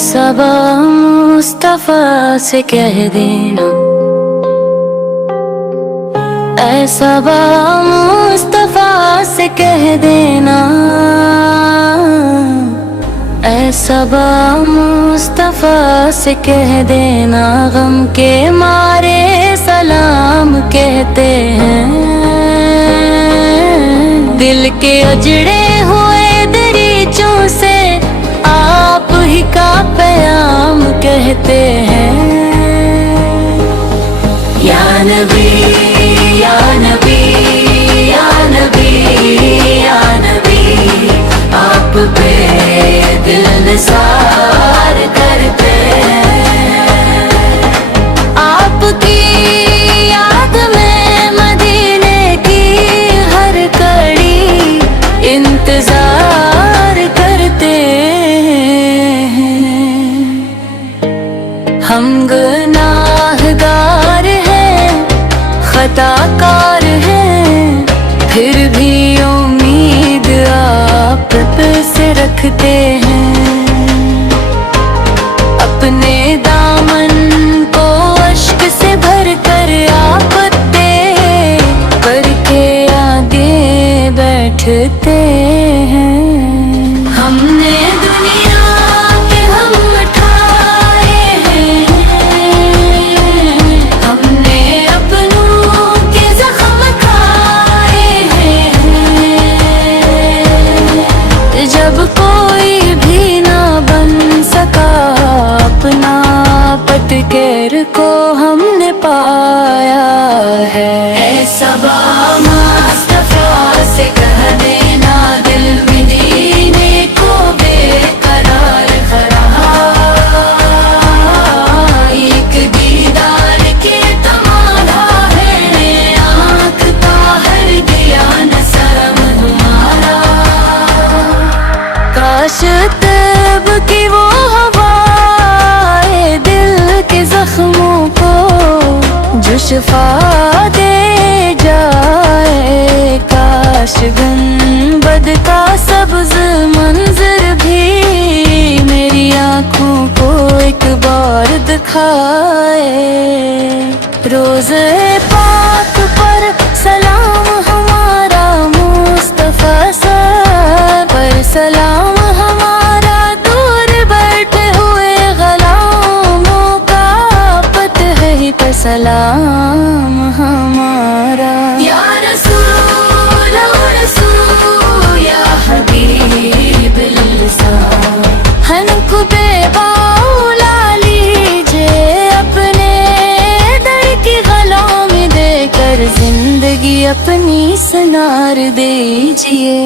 सबा मुस्तफा से कह देना, ऐ सबा मुस्तफा से कह देना, ऐ सबा मुस्तफा से कह देना, गम के मारे सलाम कहते हैं। दिल के उजड़े हुए दरीचों से आप ही का पैगाम कहते हैं। या नबी या नबी या नबी या नबी, आप पे दिल निसार करते हैं। आपकी याद में मदीने की हर कड़ी इंतजार करते हैं। हम गुनाहगार हैं, खताकार हैं, फिर भी उम्मीद आप पे से रखते हैं। अपने दामन को अश्क से भर कर आप करके आगे बैठते हैं। हमने दुनिया के हम उठाए हैं, हमने अपनों के जख्म खाए हैं। जब कोई भी ना बन सका अपना, पतकेर को हमने पाया है। ऐ सबा मुस्तफा से कह देना, दिल मदीने को बेकरार खड़ा, एक दीदार के तमन्ना है, आँख का हर दिया न शर्म हमारा। काश तब की वो हवाएं दिल के जख्मों को जो शिफा दे जाए। काश गुंबद का सब्ज मंजर भी मेरी आँखों को एक बार दिखाए। रोज़े पाक पर सलाम हमारा, मुस्तफा सर पर सलाम हमारा, दूर बैठे हुए गुलामों का पत है ही पर सलाम हमारा। या रसूल रसूल या हबीब लिसान, हमको बेबाउला लीजिए, अपने दर की गुलामी देकर जिंदगी अपनी सनार दीजिए।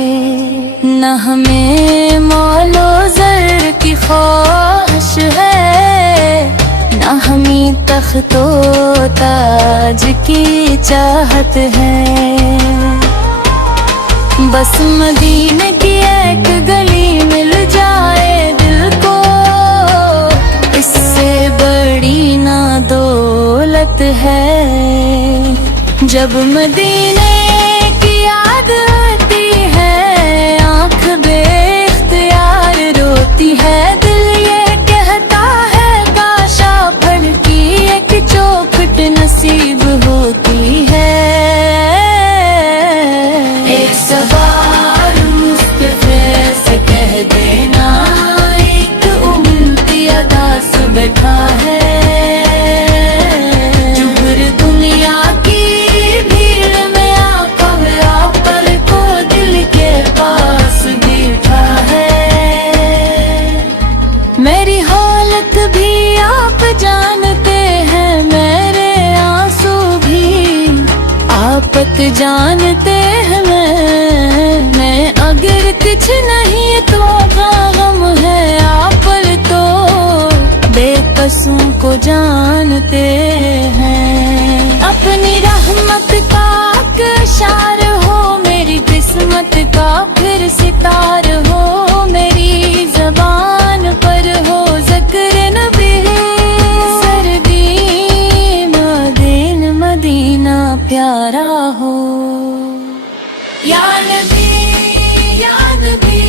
न हमें मौलो ज़र की ख्वाहिश है, न हमें तख्तो ताज की चाहत है। बस मदीने की एक गली मिल जाए दिल को, इससे बड़ी ना दौलत है। जब मदीने की याद आती है, आँख बेख्तियार रोती है, दिल ये कहता है काशा भर की एक चौखट नसीब होती है। एक सवार मुस्तफा से कह देना, एक उम्मती अदा से बैठा है। जुबर दुनिया की भीड़ में आका पर को दिल के पास बैठा है। मेरी हालत भी आप जानते हैं, मेरे आंसू भी आपत जानते हैं। मैं अगर कुछ नहीं तो गम है आप पर, तो बेकसों को जानते हैं। अपनी रहमत का कशार हो, मेरी किस्मत का फिर सितार हो, मेरी ज़बान पर हो ज़िक्र नबी, सर्दी मदीना प्यारा हो। या नबी या नबी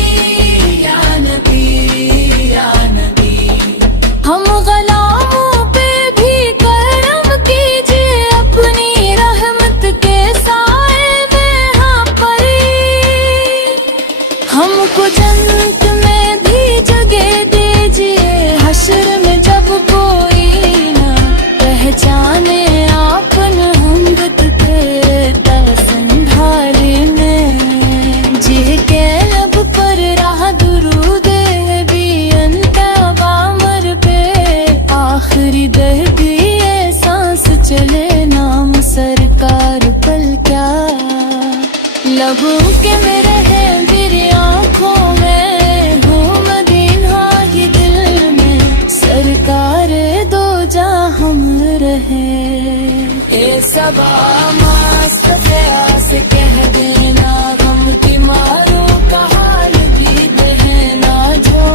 सबा मस्त प्यास कह देना, गम की मारों का हाल भी कहना, जो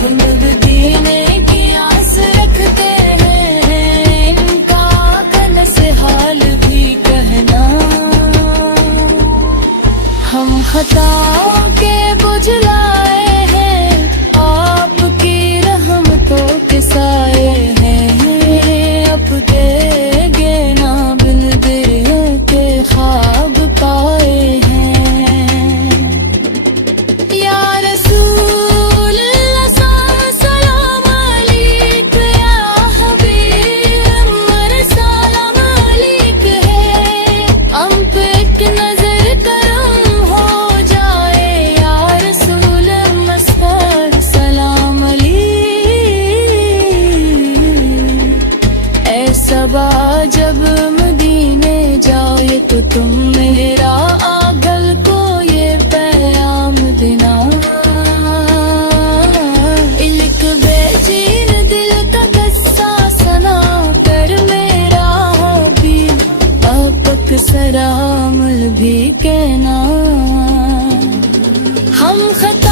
हुनर दीने की आस रखते हैं, इनका कल से हाल भी कहना। हम खताओं के बुझलाए हैं, आपकी रहमतों के साए हैं, अब देंगे ना बिन दिल के ख्वाब पाए हैं। या रसूल अल्लाह सलाम अलैक, या हबीब मेरे सलाम अलैक है, हम पे एक नजर करम हो जाए, या रसूल मस्तर सलाम अलैक। ऐ सबा जब मदीने जाए तो तुम मेरा आगल को ये पैगाम देना, इल्क बेचैन दिल का गस्सा सना कर मेरा भी, आपक सरामल भी कहना। हम खता